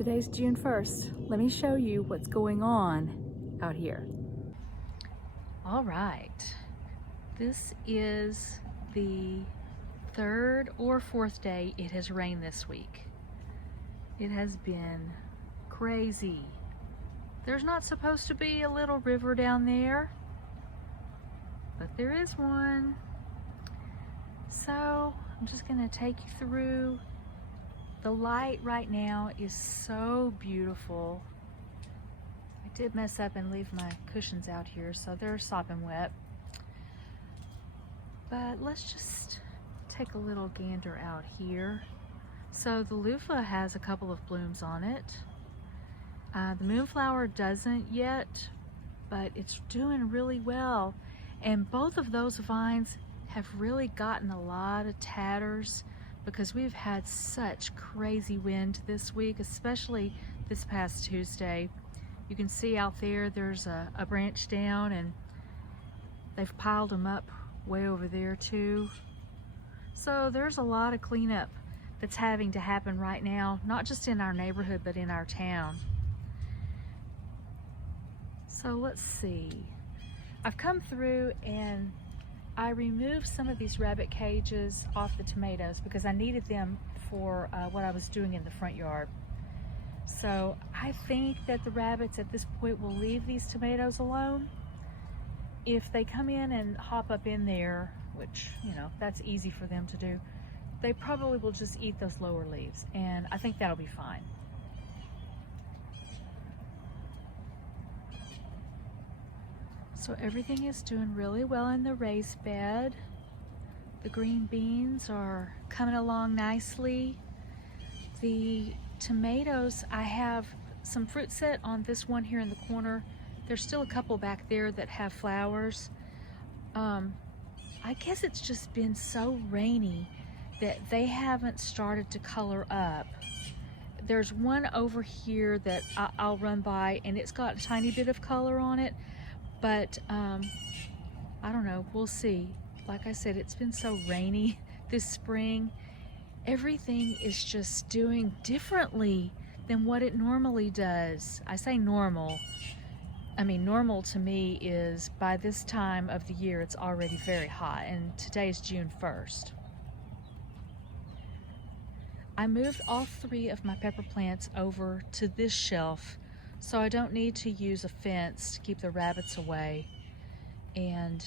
Today's June 1st. Let me show you what's going on out here. All right, this is the third or fourth day it has rained this week. It has been crazy. There's not supposed to be a little river down there, but there is one. So I'm just gonna take you through. The light right now is so beautiful. I did mess up and leave my cushions out here, so they're sopping wet. But let's just take a little gander out here. So the loofah has a couple of blooms on it. The moonflower doesn't yet, but it's doing really well. And both of those vines have really gotten a lot of tatters because we've had such crazy wind this week, especially this past Tuesday. You can see out there, there's a branch down and they've piled them up way over there too. So there's a lot of cleanup that's having to happen right now, not just in our neighborhood, but in our town. So let's see. I've come through and I removed some of these rabbit cages off the tomatoes because I needed them for what I was doing in the front yard. So I think that the rabbits at this point will leave these tomatoes alone. If they come in and hop up in there, which, you know, that's easy for them to do, they probably will just eat those lower leaves, and I think that'll be fine. So everything is doing really well in the raised bed. The green beans are coming along nicely. The tomatoes, I have some fruit set on this one here in the corner. There's still a couple back there that have flowers. I guess it's just been so rainy that they haven't started to color up. There's one over here that I'll run by and it's got a tiny bit of color on it. But I don't know, we'll see. Like I said, it's been so rainy this spring. Everything is just doing differently than what it normally does. I say normal. I mean, normal to me is by this time of the year, it's already very hot, and today is June 1st. I moved all three of my pepper plants over to this shelf so I don't need to use a fence to keep the rabbits away. And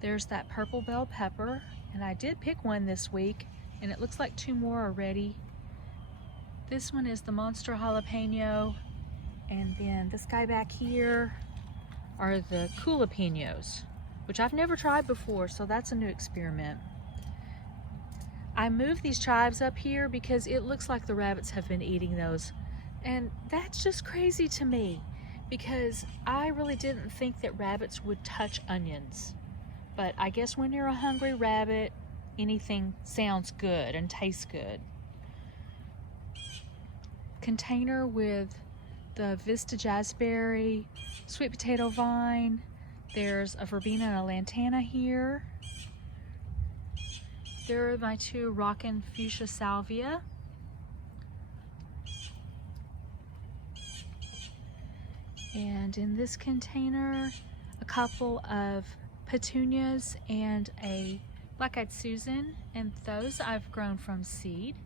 there's that purple bell pepper, and I did pick one this week, and it looks like two more are ready. This one is the monster jalapeno, and then this guy back here are the jalapenos, which I've never tried before, so that's a new experiment. I moved these chives up here because it looks like the rabbits have been eating those. And that's just crazy to me because I really didn't think that rabbits would touch onions. But I guess when you're a hungry rabbit, anything sounds good and tastes good. Container with the Vista Jazzberry, sweet potato vine. There's a verbena and a lantana here. There are my two rockin' fuchsia salvia. And in this container, a couple of petunias and a black-eyed Susan, and those I've grown from seed.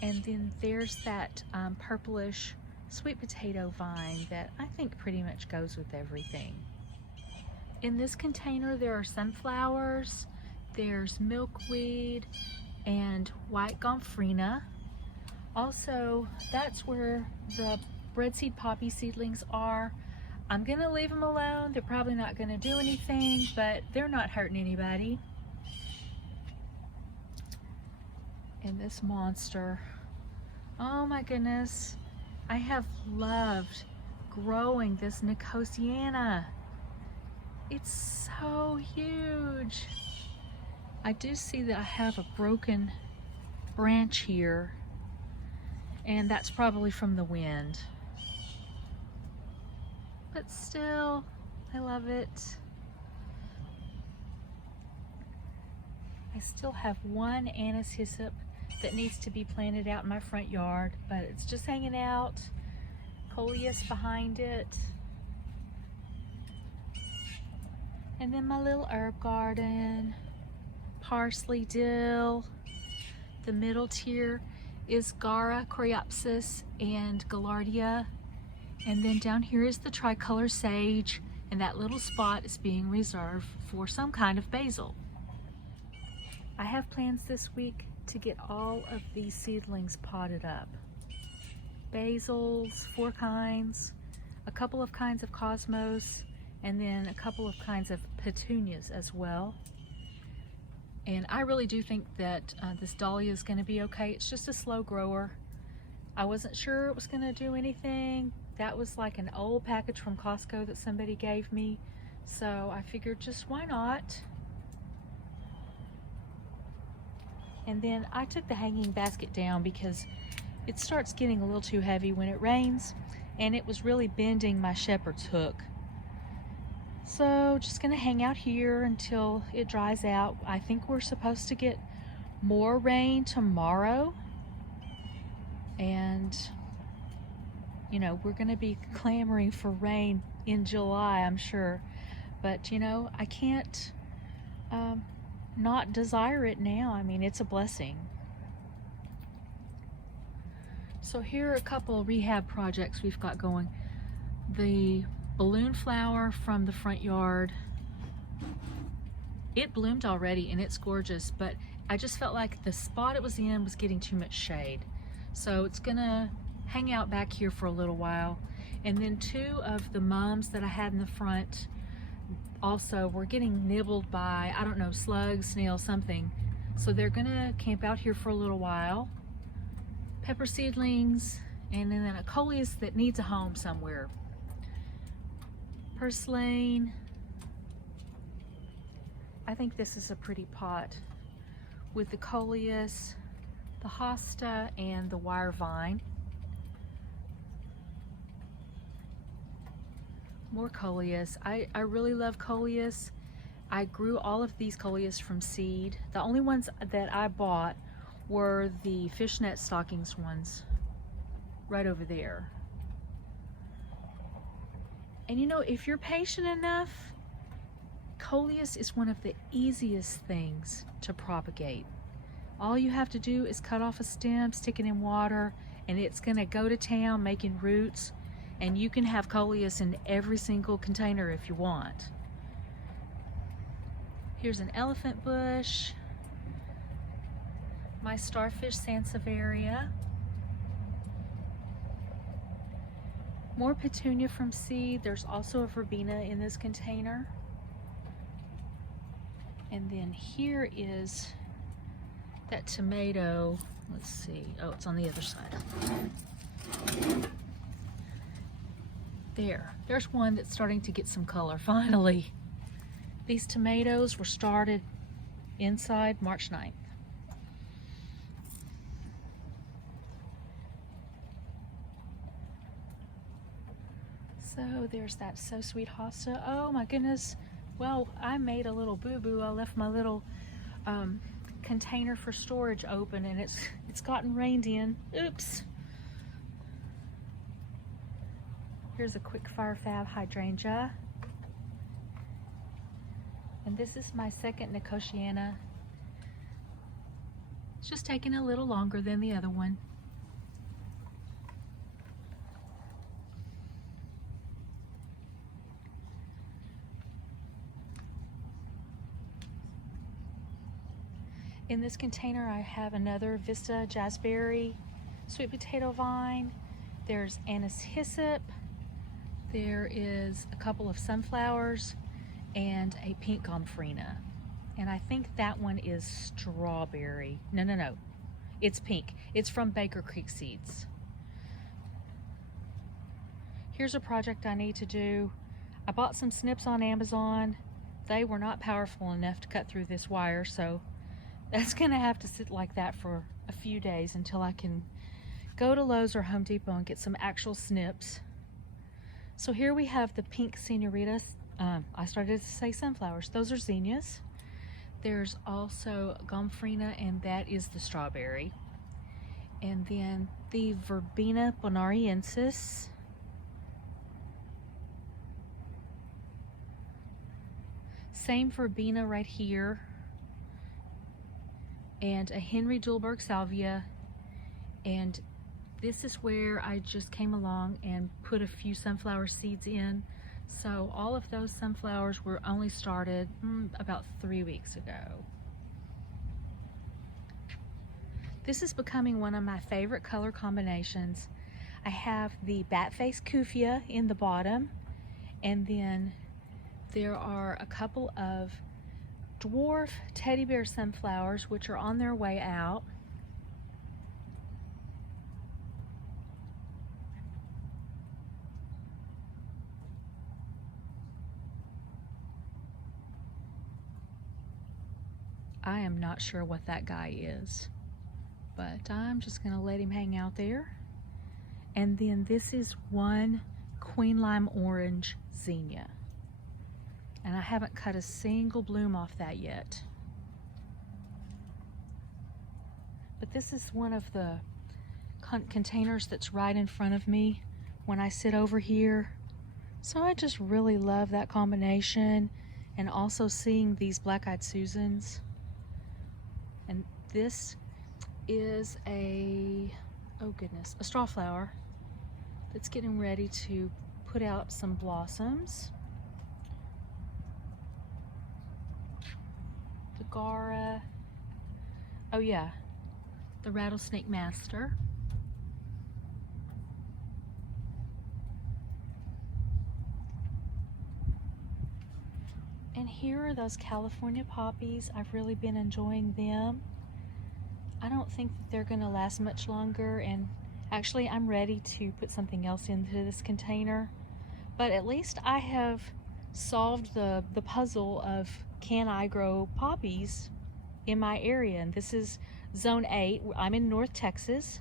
And then there's that purplish sweet potato vine that I think pretty much goes with everything. In this container there are sunflowers, there's milkweed, and white gomphrena. Also, that's where the breadseed poppy seedlings are. I'm gonna leave them alone. They're probably not gonna do anything, but they're not hurting anybody. And this monster, oh my goodness, I have loved growing this Nicotiana. It's so huge. I do see that I have a broken branch here, and that's probably from the wind. But still, I love it. I still have one anise hyssop that needs to be planted out in my front yard, but it's just hanging out. Coleus behind it. And then my little herb garden, parsley, dill. The middle tier is Gara coreopsis and Gaillardia. And then down here is the tricolor sage, and that little spot is being reserved for some kind of basil. I have plans this week to get all of these seedlings potted up. Basils, 4 kinds, a couple of kinds of cosmos, and then a couple of kinds of petunias as well. And I really do think that this dahlia is going to be okay. It's just a slow grower. I wasn't sure it was going to do anything. That was like an old package from Costco that somebody gave me. So I figured just why not? And then I took the hanging basket down because it starts getting a little too heavy when it rains, and it was really bending my shepherd's hook. So just gonna hang out here until it dries out. I think we're supposed to get more rain tomorrow, and you know, we're gonna be clamoring for rain in July, I'm sure. But you know, I can't not desire it now. I mean, it's a blessing. So here are a couple of rehab projects we've got going. The balloon flower from the front yard. It bloomed already and it's gorgeous, but I just felt like the spot it was in was getting too much shade. So it's gonna hang out back here for a little while. And then 2 of the mums that I had in the front also were getting nibbled by, I don't know, slugs, snails, something. So they're gonna camp out here for a little while. Pepper seedlings, and then a coleus that needs a home somewhere. Purslane. I think this is a pretty pot with the coleus, the hosta, and the wire vine. More coleus. I really love coleus. I grew all of these coleus from seed. The only ones that I bought were the fishnet stockings ones right over there. And you know, if you're patient enough, coleus is one of the easiest things to propagate. All you have to do is cut off a stem, stick it in water, and it's gonna go to town making roots, and you can have coleus in every single container if you want. Here's an elephant bush. My starfish sansevieria. More petunia from seed. There's also a verbena in this container. And then here is that tomato. Let's see. Oh, it's on the other side. There's one that's starting to get some color, finally. These tomatoes were started inside March 9th. So there's that So Sweet hosta. Oh my goodness. Well, I made a little boo-boo. I left my little container for storage open, and it's gotten rained in. Oops. Here's a quick fire fab hydrangea. And this is my second Nicotiana. It's just taking a little longer than the other one. In this container, I have another Vista Jazzberry sweet potato vine. There's anise hyssop. There is a couple of sunflowers and a pink gomphrena. And I think that one is strawberry. No. It's pink. It's from Baker Creek Seeds. Here's a project I need to do. I bought some snips on Amazon. They were not powerful enough to cut through this wire, so that's gonna have to sit like that for a few days until I can go to Lowe's or Home Depot and get some actual snips. So here we have the pink senoritas. I started to say sunflowers. Those are zinnias. There's also gomphrena, and that is the strawberry. And then the Verbena bonariensis. Same verbena right here. And a Henry Dulberg salvia. And this is where I just came along and put a few sunflower seeds in. So all of those sunflowers were only started about 3 weeks ago. This is becoming one of my favorite color combinations. I have the bat face kufia in the bottom, and then there are a couple of dwarf teddy bear sunflowers which are on their way out. I am not sure what that guy is, but I'm just gonna let him hang out there. And then this is one Queen Lime Orange zinnia. And I haven't cut a single bloom off that yet. But this is one of the containers that's right in front of me when I sit over here. So I just really love that combination, and also seeing these black-eyed Susans. And this is a, oh goodness, a straw flower that's getting ready to put out some blossoms. The Gara, oh yeah, the Rattlesnake Master. And here are those California poppies. I've really been enjoying them. I don't think that they're gonna last much longer, and actually I'm ready to put something else into this container. But at least I have solved the puzzle of, can I grow poppies in my area? And this is zone 8. I'm in North Texas.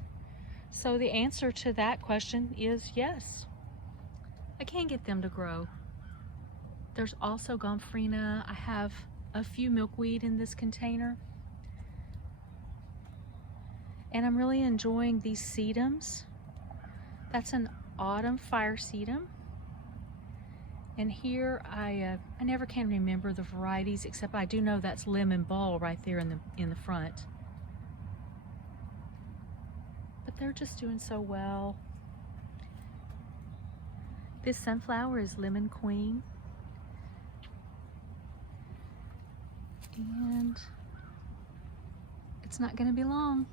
So the answer to that question is yes. I can get them to grow. There's also gomphrena. I have a few milkweed in this container. And I'm really enjoying these sedums. That's an autumn fire sedum. And here I never can remember the varieties, except I do know that's lemon ball right there in the front. But they're just doing so well. This sunflower is Lemon Queen. And it's not going to be long.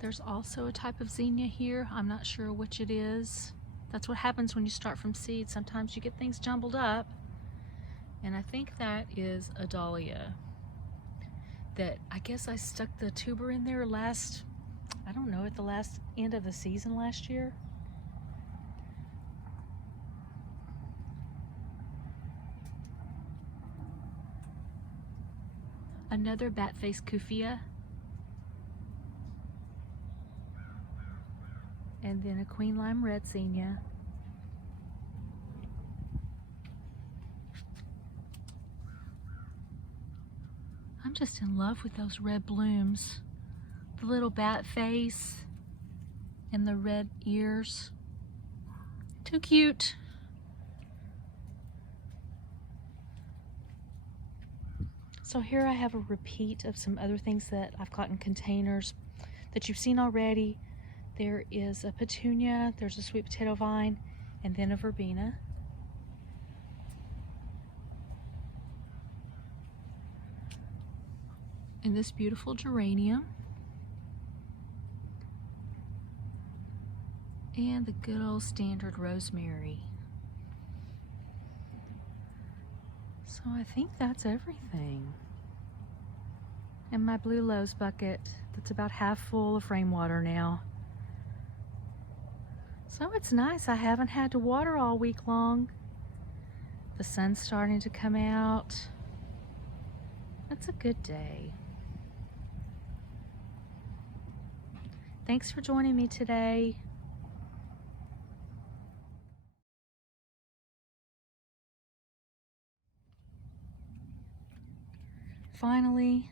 There's also a type of zinnia here. I'm not sure which it is. That's what happens when you start from seed. Sometimes you get things jumbled up. And I think that is a dahlia. That I guess I stuck the tuber in there last, I don't know, at the last end of the season last year. Another bat face kufia. And then a Queen Lime Red zinnia. I'm just in love with those red blooms. The little bat face and the red ears. Too cute. So here I have a repeat of some other things that I've got in containers that you've seen already. There is a petunia, there's a sweet potato vine, and then a verbena. And this beautiful geranium. And the good old standard rosemary. So I think that's everything. And my blue lows bucket that's about half full of rainwater now. So it's nice. I haven't had to water all week long. The sun's starting to come out. It's a good day. Thanks for joining me today. finally,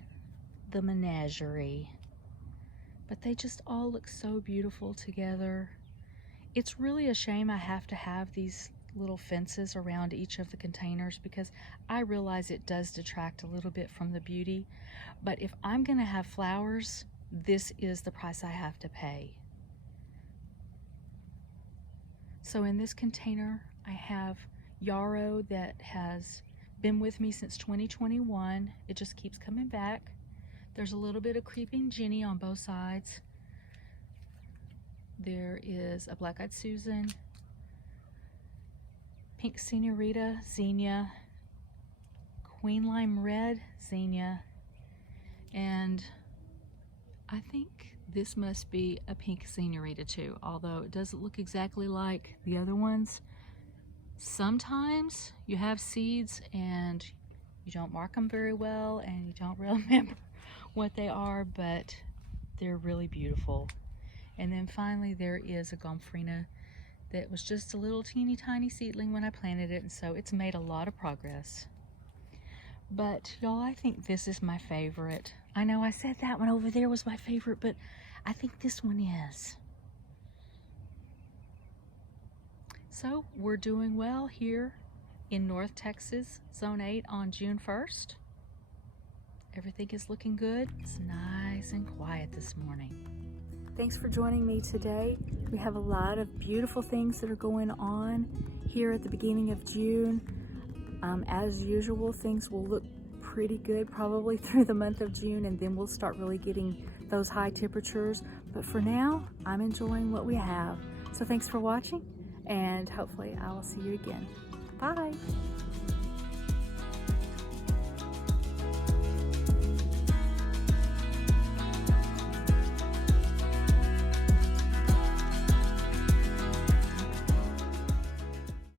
the menagerie. But they just all look so beautiful together. It's really a shame I have to have these little fences around each of the containers because I realize it does detract a little bit from the beauty. But if I'm gonna have flowers, this is the price I have to pay. So in this container, I have yarrow that has been with me since 2021. It just keeps coming back. There's a little bit of creeping Jenny on both sides. There is a black-eyed Susan, pink senorita zinnia, queen lime red zinnia, and I think this must be a pink senorita too, although it doesn't look exactly like the other ones. Sometimes you have seeds and you don't mark them very well and you don't remember what they are, but they're really beautiful. And then finally there is a gomphrena that was just a little teeny tiny seedling when I planted it, and so it's made a lot of progress. But y'all, I think this is my favorite. I know I said that one over there was my favorite, but I think this one is. So we're doing well here in North Texas, Zone 8 on June 1st. Everything is looking good. It's nice and quiet this morning. Thanks for joining me today. We have a lot of beautiful things that are going on here at the beginning of June. As usual, things will look pretty good probably through the month of June, and then we'll start really getting those high temperatures. But for now, I'm enjoying what we have. So thanks for watching, and hopefully I will see you again. Bye.